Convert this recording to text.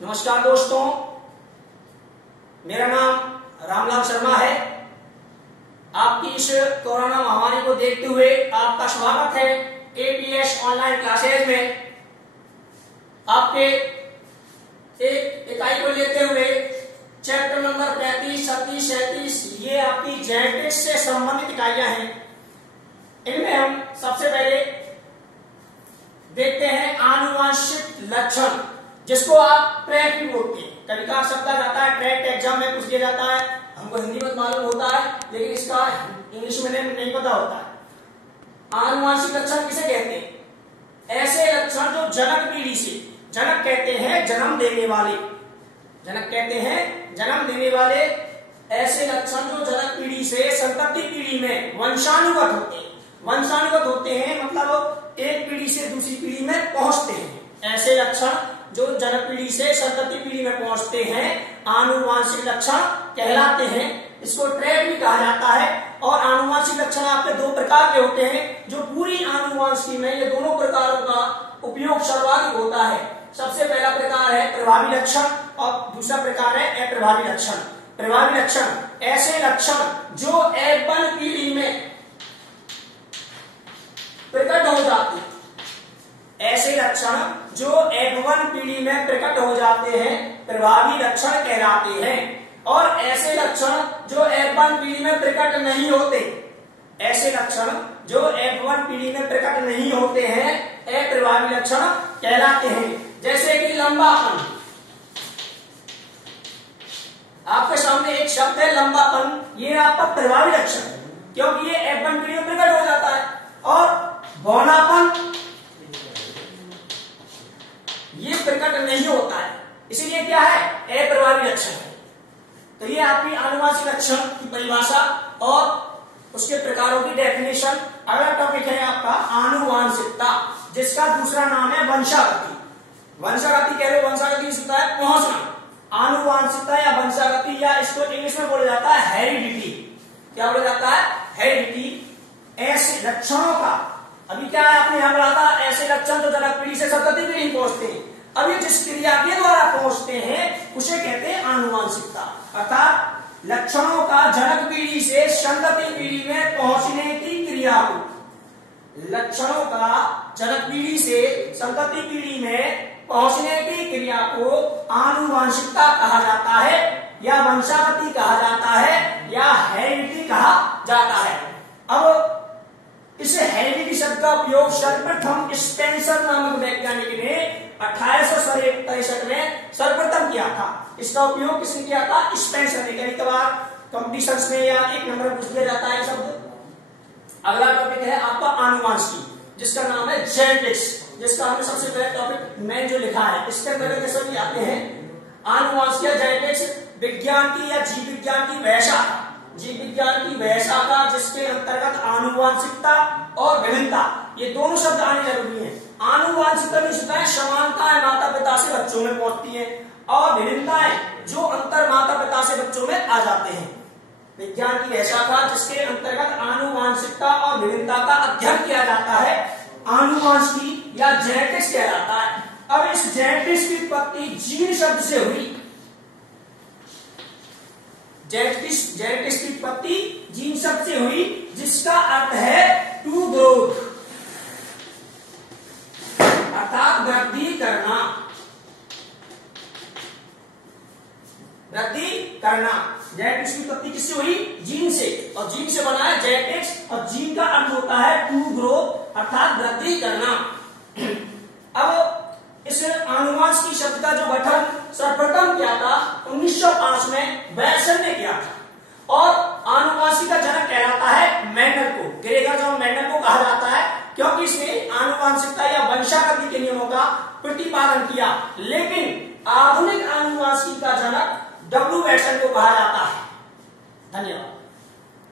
नमस्कार दोस्तों, मेरा नाम रामलाल शर्मा है। आपकी इस कोरोना महामारी को देखते हुए आपका स्वागत है एपीएस ऑनलाइन क्लासेज में। आपके एक इकाई को लेते हुए चैप्टर नंबर 35, 36, 37 ये आपकी जेनेटिक्स से संबंधित इकाइयां हैं। इनमें हम सबसे पहले देखते हैं आनुवंशिक लक्षण, जिसको आप ट्रैक भी बोलते हैं। कभी कभार शब्द जाता है, ट्रैक एग्जाम में पूछ दिया जाता है, हमको हिंदी में मालूम होता है लेकिन इसका इंग्लिश में नहीं पता होता है। आनुवंशिक लक्षण किसे कहते हैं? ऐसे लक्षण जो जनक पीढ़ी से, जनक कहते हैं जन्म देने वाले, जनक कहते हैं जन्म देने वाले ऐसे लक्षण जो जनक पीढ़ी से संतति पीढ़ी में वंशानुगत होते हैं। वंशानुगत होते हैं मतलब एक पीढ़ी से दूसरी पीढ़ी में पहुंचते हैं। ऐसे लक्षण जो जनक पीढ़ी से संतति पीढ़ी में पहुंचते हैं आनुवंशिक लक्षण कहलाते हैं। इसको ट्रेट भी कहा जाता है। और आनुवंशिक लक्षण आपके दो प्रकार के होते हैं जो पूरी आनुवंशिकी में ये दोनों प्रकारों का उपयोग सर्वाधिक होता है। सबसे पहला प्रकार है प्रभावी लक्षण और दूसरा प्रकार है अप्रभावी लक्षण। प्रभावी लक्षण ऐसे लक्षण जो F1 पीढ़ी में प्रकट हो जाते हैं। ऐसे लक्षण जो F1 पीढ़ी में प्रकट हो जाते हैं प्रभावी लक्षण कहलाते हैं। और ऐसे लक्षण जो F1 पीढ़ी में प्रकट नहीं होते, ऐसे लक्षण जो F1 पीढ़ी में प्रकट नहीं होते हैं अप्रभावी लक्षण कहलाते हैं। जैसे कि लंबापन, आपके सामने एक शब्द है लंबापन, ये आपका प्रभावी लक्षण है क्योंकि ये F1 पीढ़ी में प्रकट हो जाता है। और बौनापन ये प्रकट नहीं होता है, इसीलिए क्या है अप्रभावी लक्षण है। तो ये आपकी आनुवंशिक लक्षण की परिभाषा और उसके प्रकारों की डेफिनेशन। अगला टॉपिक है आपका आनुवंशिकता, जिसका दूसरा नाम है वंशागति। वंशागति कह रहे हो, वंशागति होता है पहुंचना। आनुवंशिकता या वंशागति या इसको इंग्लिश में बोला जाता है हेरिडिटी। क्या बोला जाता है? हेरिडिटी। ऐसे लक्षणों का, अभी क्या है आपने यहां पढ़ा था, ऐसे लक्षण जो जनक पीढ़ी से संतति पीढ़ी पहुंचते हैं। अब ये जिस क्रिया के द्वारा पहुंचते हैं उसे कहते हैं आनुवंशिकता। अर्थात लक्षणों का जनक पीढ़ी से संतति पीढ़ी में पहुंचने की क्रिया को, लक्षणों का जनक पीढ़ी से संतति पीढ़ी में पहुंचने की क्रिया को आनुवंशिकता कहा जाता है या वंशागति कहा जाता है या हेरिडिटी कहा जाता है। अब इस हेरिडिटी शब्द का उपयोग सर्वप्रथम स्पेंसर नामक वैज्ञानिक ने 1863 में सर्वप्रथम किया था। इसका उपयोग किसने किया था? स्पेंसर ने। कई बार कॉम्पिटिशंस में या एक नंबर पूछ दिया जाता है शब्द। अगला टॉपिक है आपका आनुवंशिकी, जिसका नाम है जेनेटिक्स, जिसका हमने सबसे पहले टॉपिक में जो लिखा है इसके अंतर्गत कैसे भी आते हैं आनुवंशिकी या जेनेटिक्स विज्ञान की या जीव विज्ञान की वह शाखा, जीव विज्ञान की वह शाखा जिसके अंतर्गत आनुवंशिकता और विभिन्नता ये दोनों शब्द आने जरूरी है। आनुवंशिकता में समानताएं माता पिता से बच्चों में पहुंचती है और विभिन्नताएं जो अंतर माता पिता से बच्चों में आ जाते हैं। विज्ञान की वह शाखा जिसके अंतर्गत आनुवंशिकता और विभिन्नता का अध्ययन किया जाता है आनुवंशिकी या जेनेटिक्स कहलाता है। अब इस जेनेटिक्स की उत्पत्ति जीन शब्द से हुई। जेनेटिक्स की उत्पत्ति जीन शब्द से हुई, जिसका अर्थ है टू ग्रोथ, अर्थात वृद्धि करना, वृद्धि करना। जेनेटिक्स की उत्पत्ति किससे हुई? जीन से, और जीन से बना है जेनेटिक्स। और जीन का अर्थ होता है टू ग्रोथ अर्थात वृद्धि करना। अब इस आनुवंशिकी शब्द का जो गठन सर्वप्रथम किया था 1905 में वेल्सन ने किया था। और आनुवंशिकी का जनक कहलाता है मेंडल को। ग्रेगर जॉन मेंडल को कहा जाता है क्योंकि इसने आनुवंशिकता या वंशागति के नियमों का प्रतिपादन किया। लेकिन आधुनिक आनुवंशिकी का जनक W. वेल्सन को कहा जाता है। धन्यवाद।